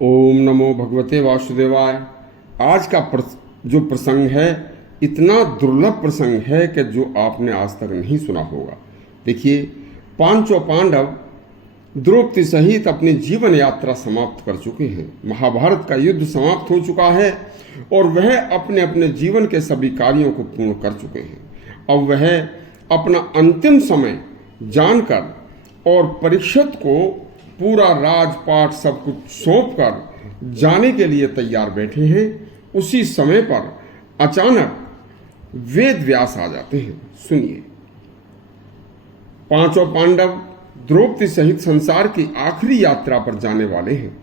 ओम नमो भगवते वासुदेवाय। आज का जो प्रसंग है इतना दुर्लभ प्रसंग है कि जो आपने आज तक नहीं सुना होगा। देखिए, पांचों पांडव द्रौपदी सहित अपनी जीवन यात्रा समाप्त कर चुके हैं। महाभारत का युद्ध समाप्त हो चुका है और वह अपने अपने जीवन के सभी कार्यों को पूर्ण कर चुके हैं। अब वह अपना अंतिम समय जानकर और परीक्षित को पूरा राजपाट सब कुछ सौंप कर जाने के लिए तैयार बैठे हैं। उसी समय पर अचानक वेद व्यास आ जाते हैं। सुनिए, पांचों पांडव द्रौपदी सहित संसार की आखिरी यात्रा पर जाने वाले हैं।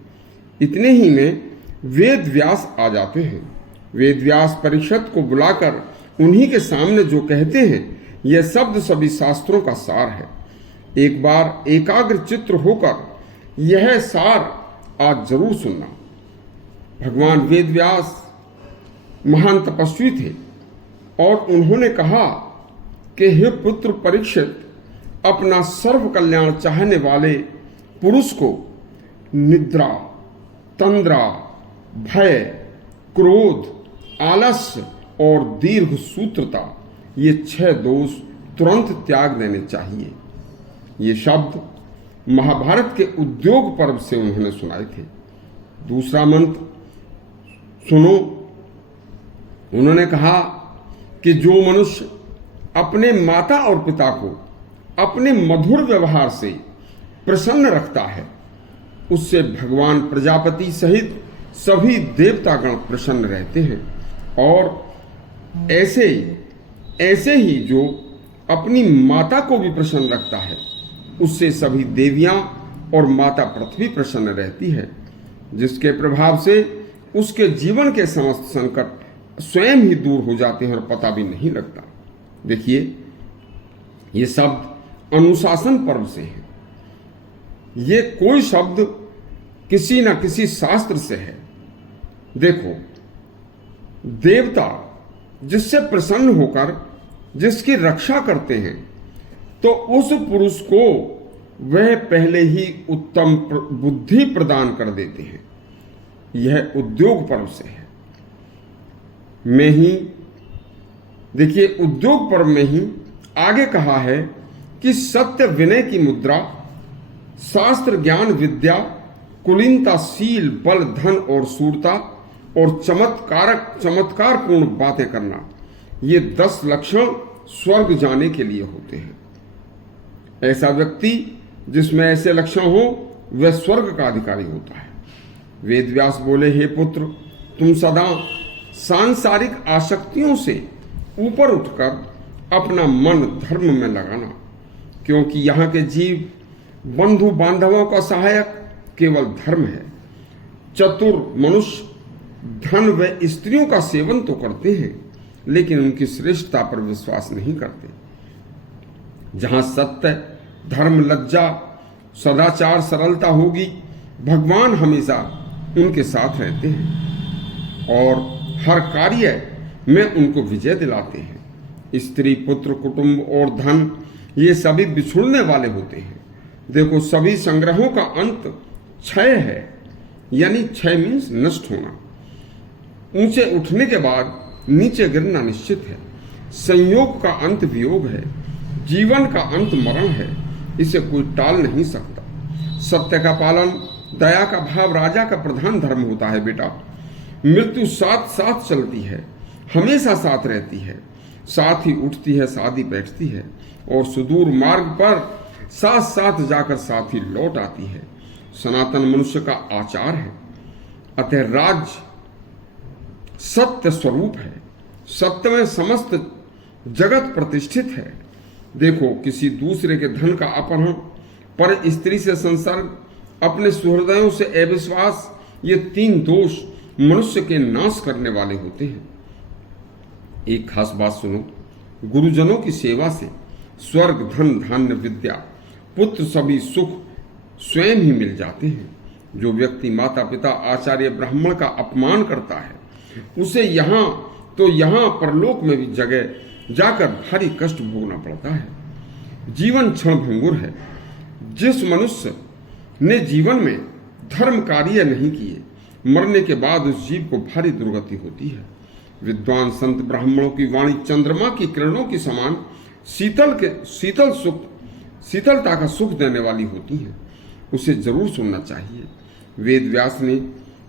इतने ही में वेद व्यास आ जाते हैं। वेद व्यास परीक्षित को बुलाकर उन्हीं के सामने जो कहते हैं यह शब्द सभी शास्त्रों का सार है। एक बार एकाग्र चित्र होकर यह सार आज जरूर सुनना। भगवान वेद व्यास महान तपस्वी थे और उन्होंने कहा कि हे पुत्र परीक्षित, अपना सर्व कल्याण चाहने वाले पुरुष को निद्रा, तंद्रा, भय, क्रोध, आलस्य और दीर्घ सूत्रता, ये 6 दोष तुरंत त्याग देने चाहिए। ये शब्द महाभारत के उद्योग पर्व से उन्होंने सुनाए थे। दूसरा मंत्र सुनो। उन्होंने कहा कि जो मनुष्य अपने माता और पिता को अपने मधुर व्यवहार से प्रसन्न रखता है, उससे भगवान प्रजापति सहित सभी देवतागण प्रसन्न रहते हैं। और ऐसे ही जो अपनी माता को भी प्रसन्न रखता है, उससे सभी देवियां और माता पृथ्वी प्रसन्न रहती है, जिसके प्रभाव से उसके जीवन के समस्त संकट स्वयं ही दूर हो जाते हैं और पता भी नहीं लगता। देखिए, ये शब्द अनुशासन पर्व से है। ये कोई शब्द किसी न किसी शास्त्र से है। देखो, देवता जिससे प्रसन्न होकर जिसकी रक्षा करते हैं, तो उस पुरुष को वह पहले ही उत्तम बुद्धि प्रदान कर देते हैं। यह उद्योग पर्व से है। में ही देखिए, उद्योग पर्व में ही आगे कहा है कि सत्य विनय की मुद्रा, शास्त्र ज्ञान विद्या, कुलीनता, शील, बल, धन और शूरता और चमत्कारपूर्ण बातें करना, ये 10 लक्षण स्वर्ग जाने के लिए होते हैं। ऐसा व्यक्ति जिसमें ऐसे लक्षण हो वह स्वर्ग का अधिकारी होता है। वेद व्यास बोले, हे पुत्र, तुम सदा सांसारिक आसक्तियों से ऊपर उठकर अपना मन धर्म में लगाना, क्योंकि यहाँ के जीव बंधु बांधवों का सहायक केवल धर्म है। चतुर मनुष्य धन व स्त्रियों का सेवन तो करते हैं, लेकिन उनकी श्रेष्ठता पर विश्वास नहीं करते। जहां सत्य, धर्म, लज्जा, सदाचार, सरलता होगी, भगवान हमेशा उनके साथ रहते हैं और हर कार्य में उनको विजय दिलाते हैं। स्त्री, पुत्र, कुटुंब और धन, ये सभी बिछुड़ने वाले होते हैं। देखो, सभी संग्रहों का अंत क्षय है, यानी क्षय मीन्स नष्ट होना। ऊंचे उठने के बाद नीचे गिरना निश्चित है। संयोग का अंत वियोग है। जीवन का अंत मरण है। इसे कोई टाल नहीं सकता। सत्य का पालन, दया का भाव राजा का प्रधान धर्म होता है। बेटा, मृत्यु साथ साथ चलती है, हमेशा साथ रहती है, साथ ही उठती है, साथ ही बैठती है और सुदूर मार्ग पर साथ साथ जाकर साथ ही लौट आती है। सनातन मनुष्य का आचार है। अतः राज्य सत्य स्वरूप है। सत्य में समस्त जगत प्रतिष्ठित है। देखो, किसी दूसरे के धन का अपहरण, पर स्त्री से संसर्ग, अपने सुहृदयों से अविश्वास, ये 3 दोष मनुष्य के नाश करने वाले होते हैं। एक खास बात सुनो, गुरुजनों की सेवा से स्वर्ग, धन, धान्य, विद्या, पुत्र सभी सुख स्वयं ही मिल जाते हैं। जो व्यक्ति माता पिता, आचार्य, ब्राह्मण का अपमान करता है, उसे यहाँ परलोक में भी जगह जाकर भारी कष्ट भोगना पड़ता है। जीवन क्षण भंगुर है। जिस मनुष्य ने जीवन में धर्म कार्य नहीं किए, मरने के बाद उस जीव को भारी दुर्गति होती है। विद्वान संत ब्राह्मणों की वाणी चंद्रमा की किरणों के समान शीतलता का सुख देने वाली होती है। उसे जरूर सुनना चाहिए। वेद व्यास ने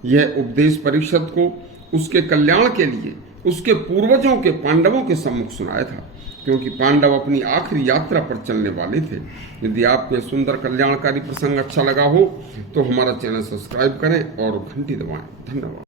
यह उपदेश परीक्षित को उसके कल्याण के लिए उसके पूर्वजों के पांडवों के सम्मुख सुनाया था, क्योंकि पांडव अपनी आखिरी यात्रा पर चलने वाले थे। यदि आपको यह सुंदर कल्याणकारी प्रसंग अच्छा लगा हो तो हमारा चैनल सब्सक्राइब करें और घंटी दबाएं। धन्यवाद।